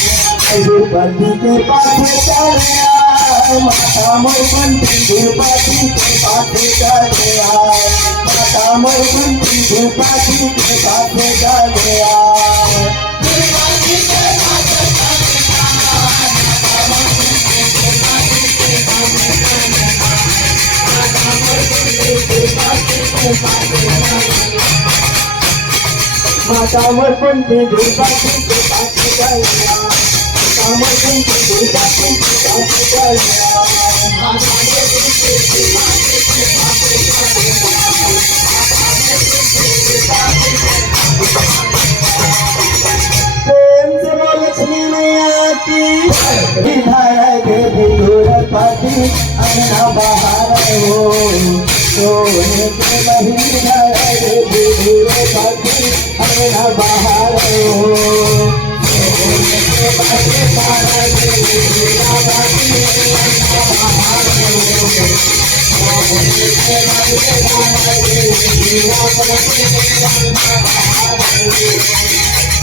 द्रौपदी के पास चले माता मोरबंती द्रौपदी के पास चले माता मोरबंती द्रौपदी के पास चले माता मोरबंती द्रौपदी के पास चले प्रेम से बोल लक्ष्मी मैया की देवी द्रौपदी अन्ना बाहर हो सोने के बहिन देवी द्रौपदी अन्ना बाहर हो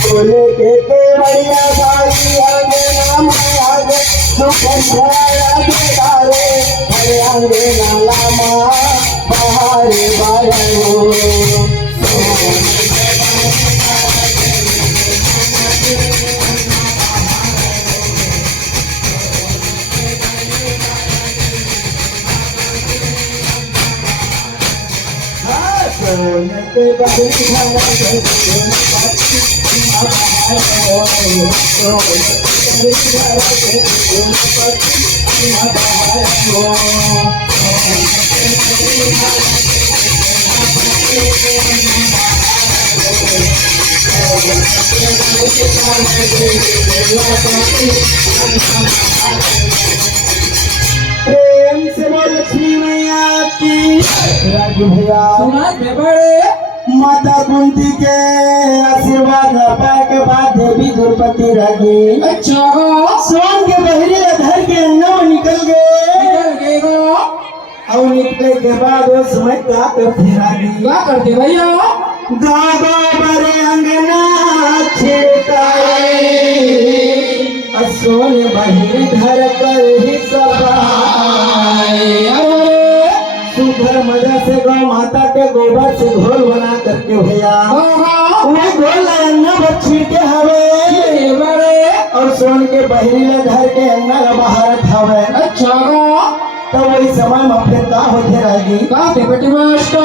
बोले के बढ़िया भाई आगे नाम आगे आगे नाला माँ बाहरे बाहर हो प्रेम से बोल लक्ष्मी मैया की राजू भैया माता कुंती के आशीर्वाद पाए के बाद देवी द्रौपदी रागी अच्छा सोन के बहरे अधर के अंगना में निकल गए और निकले के बाद वो समय क्या करते भैया दादा बड़े अंगना छिड़काए सोन बहरे धर कर ही सुधर मजा से गौ माता के गोबर से घोल बना करके भैया वो घोल अंगना पर छीटे हवे और सोन के बहरीले घर के अंगना बाहर हवे अच्छा तो वही समय में फिर का होते रहेगी बेटी मास्टर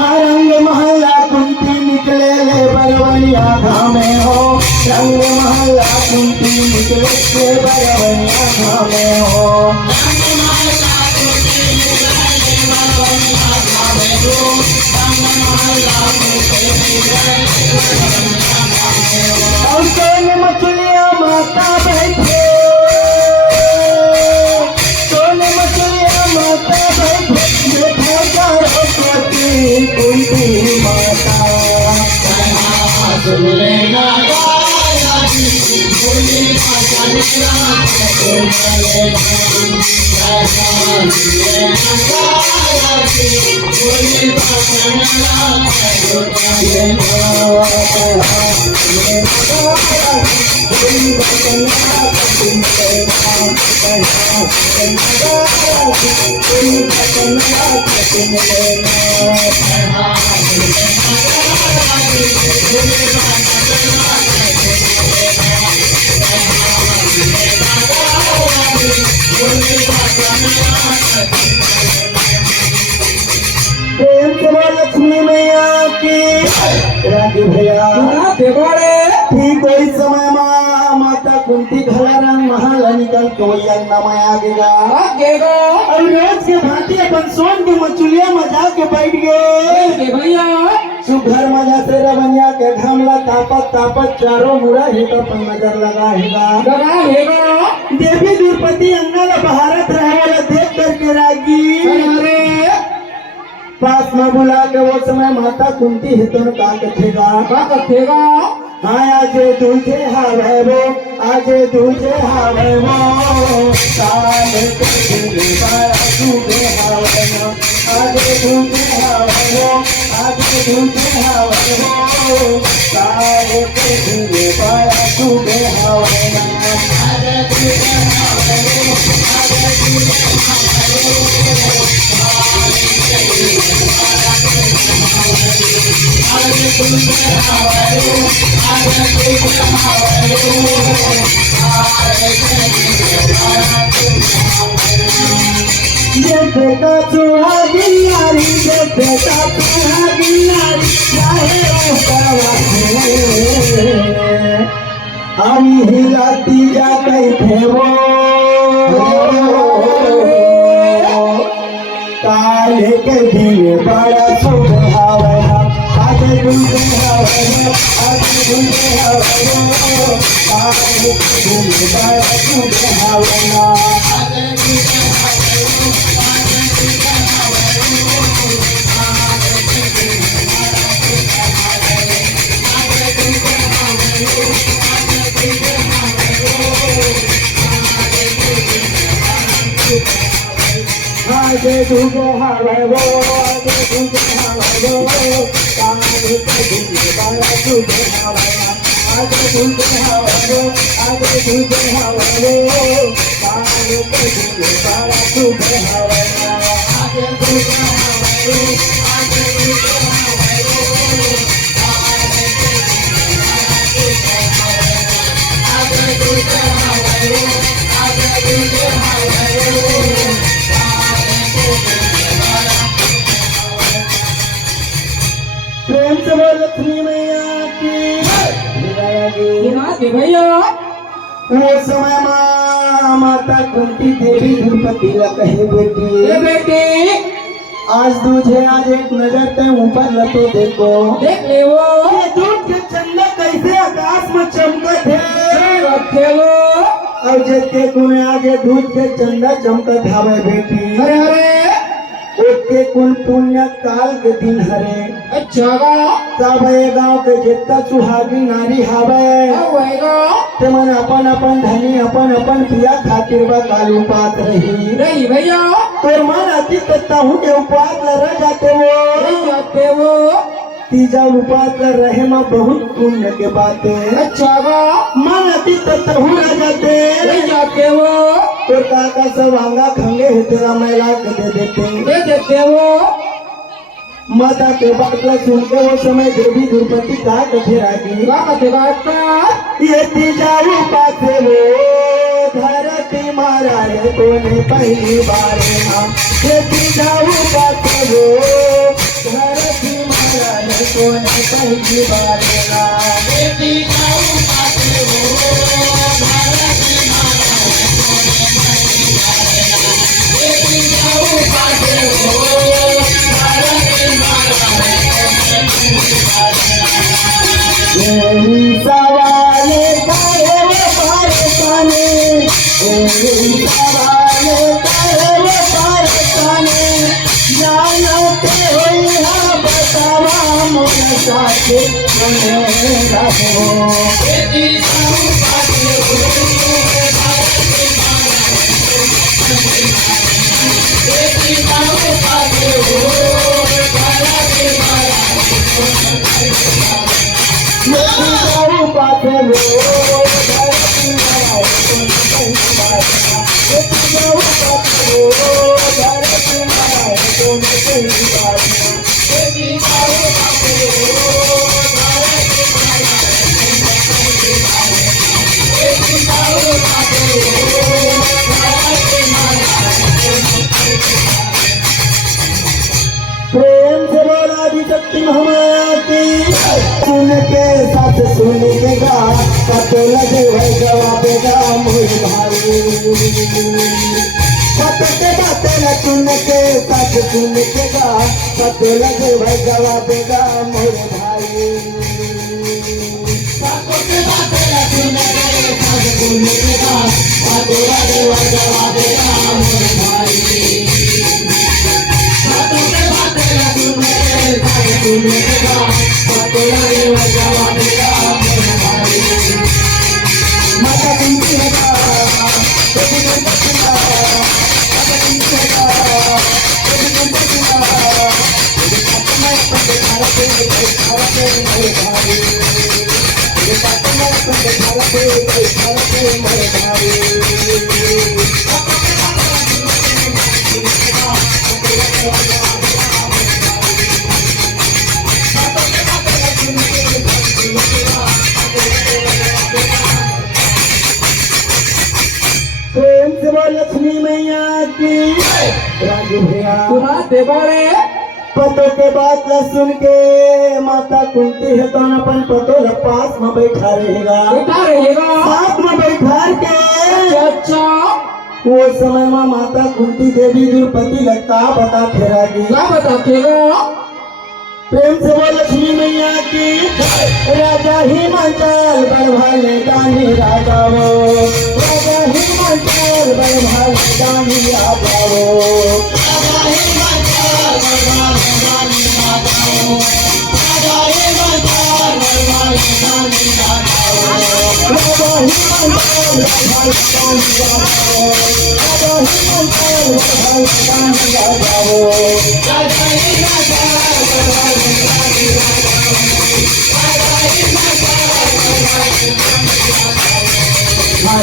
रंग महला कुंती निकले ले बरवनिया धामे हो रंग महला कुंती निकले ले बरवनिया धामे हो और सोने मछलियाँ माता बैठे सोने मछलियाँ माता बैठे देखो सरस्वती कुंती माता प्रेम से बोल लक्ष्मी मैया की राजू भैया ठीक वही समय में माता कुंती घरंग महल निकल के वही अंगना में आगेगा और रोज के भांति अपन सोन की मछलियाँ मजा के बैठ गए भैया सुघर मजा से रवनिया के घमला तापत तापत चारों मुड़ा ही तो पर नजर लगा देवी द्रौपदी अंगना भारत रहे वाला देख करके रागी पास में बुला के वो समय माता कुंती हितन का कथेगा का कथेगा आया जे तुझे हावे वो आज तुझे हवे वो काल के दिन बारा तुझे हवे वो आज तुझे हवे वो आज तुझे हवे वो काल के दिन बारा तुझे हवे वो आज तुझे हवे वो आज तुझे देखा सुहागी नारी देखा सुहागी नारी आम्ही हिला तिला काही ठेवो काले के दिन बड़ा सुख हवना आज तुझे हवना आज तुझे हवना काले के दिन बड़ा सुख हवना आगे तुझे हवे वो आगे तुझे हवे वो काले के दिन बड़ा तुझे हवना आगे तुझे हवे वो आगे तुझे हवे वो काले के दिन बड़ा तुझे हवना आगे तुझे हवे वो आगे तुझे हवे वो आगे तुझे हवे वो आगे तुझे हवे वो प्रेम से बोल लक्ष्मी मैया की के भैया वो समय माता कुंती देवी द्रौपदी ला कहे बेटी बेटे आज तुझे आज एक नजर ते ऊपर लतो देखो देख ले वो ये दूध के चंदा कैसे आकाश में चमकत है रखे वो और जते कुने आज ये दूध के चंदा चमकत हवे बेटी अरे अरे ओके कुल पुण्य काल के दिन हरे अच्छा सब ये गांव के जितना सुहागी नारी हवे ते मन अपन अपन धनी अपन अपन पिया खातिर बा कालू पात रही रही भैया तोर मन अति तहु के उपास ल रह जाते वो तीजा उपास ल रहे में बहुत पुण्य के बातें अच्छा मन अति तहु रह जाते वो तोर काका सब आंगा खंगे है तेरा मैला के दे देते वो माता के बात ला सुन के वो समय देवी द्रौपदी का कथे रागी ये तीजा उपास वो धरती मारा रे तूने पहली बार नाम ये तीजा उपास वो धरती मारा रे तूने पहली बार नाम ये तीजा उपास वो धरती मारा रे तूने पहली बार नाम ये तीजा उपास वो धरती मारा रे तूने पहली बार नाम यही सवाल करे वो परेशानी जानते हो यहाँ बतावा मोरा साथे प्रेम से बोला शक्ति महामाया की सुन के साथ सुन के गा कतो लगे भाई जवाबेगा मोर भाई कतो बातें न सुन के साथ सुन के गा कतो लगे भाई जवाबेगा मोर भाई कतो बातें न सुन के साथ सुन के गा कतो लगे भाई जवाबेगा मोर भाई माता के बैठा के मैं भाई प्रेम से बोल लक्ष्मी मैया की राजू भैया सुना देवाड़े पतो के बात न सुन के माता कुंती है तो अपन पतो ल पास में बैठा रहेगा बेटा रहेगा साथ में बैठा के अच्छा वो समय में माता कुंती देवी द्रौपदी का बता फेरागी क्या बतातेगा प्रेम से बोल लक्ष्मी मैया की राजा हिमाचल बड़भाले दानी राजा वो राजा हिमाचल बड़भाले दानी राजा वो राजा हिमाचल बड़भाले दानी राजा वो राजा हिमाचल बड़भाले दानी राजा वो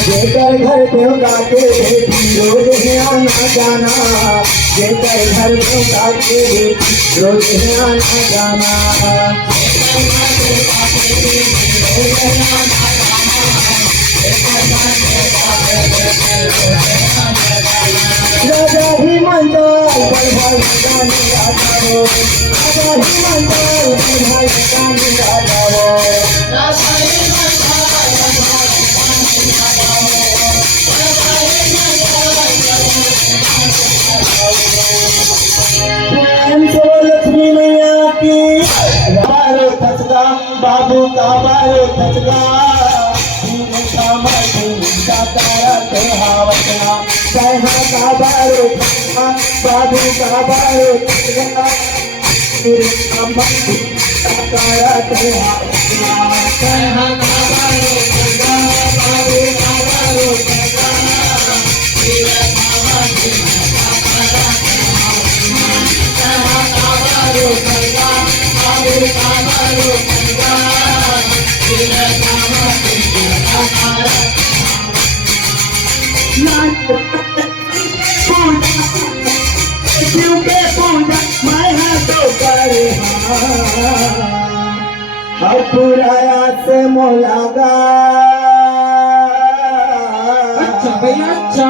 जेकर घर देवता के बेटी रोज है आना जाना जेकर घर देवता के बेटी रोज है आना जाना राजा हिमाचल बड़भाले दानी राजा वो राजा हिमाचल बड़भाले दानी राजा वो प्रेम से बोल लक्ष्मी मैया की बारो थचगा बाबू का बारो थचगा तारा ते हावतना सहा का बारो थचगा बाबू का बारो थचगा तारा ते हावतना सहा का बारो थचगा बाबू का बारो थचगा पुराया से मोलागा अच्छा भैया अच्छा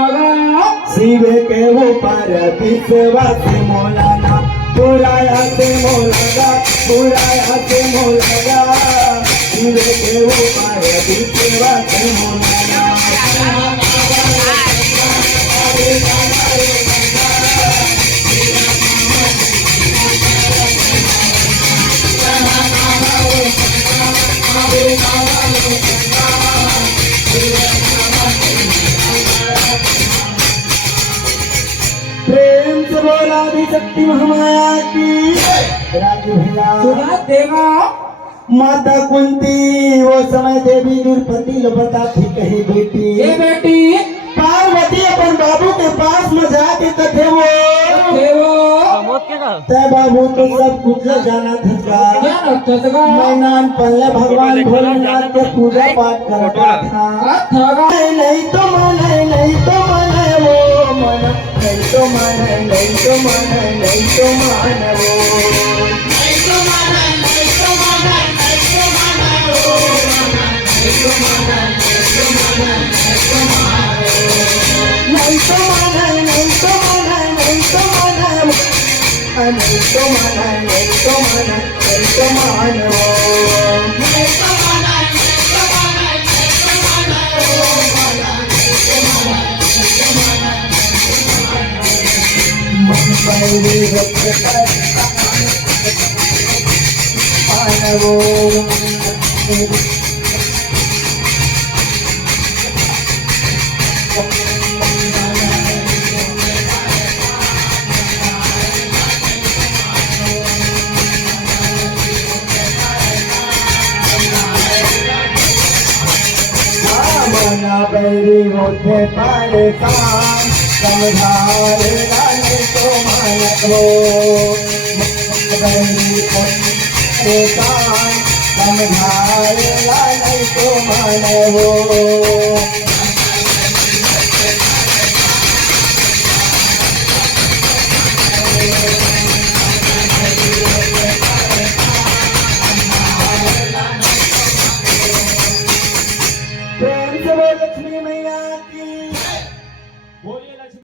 शिव के ऊपर विश्वास मोलाना पुराया से मोलागा पुराया से मोलागा शिव के ऊपर विश्वास मोलाना प्रेम से बोला भी शक्ति महामाया की राजू भैया सुना देगा माता कुंती वो समय देवी द्रौपदी लो बता थी कही बेटी ये बेटी पार्वती अपन बाबू के पास में जाके कथे वो देवो तय बाबू तो सब कुछ जाना था क्या रखता मैं नाम पल्ले भगवान भोलेनाथ के पूजा पाठ करता था अच्छा नहीं तो मन नहीं तो मन वो मन नहीं तो मन नहीं तो मन नहीं तो मन वो नहीं तो मन नहीं तो मन नहीं तो मन नहीं तो मन नहीं तो मन नहीं तो मन वो बैरी होते परेशान समझाए लाने तो मन को बैरी होते परेशान समझाएगा नहीं तो मन हो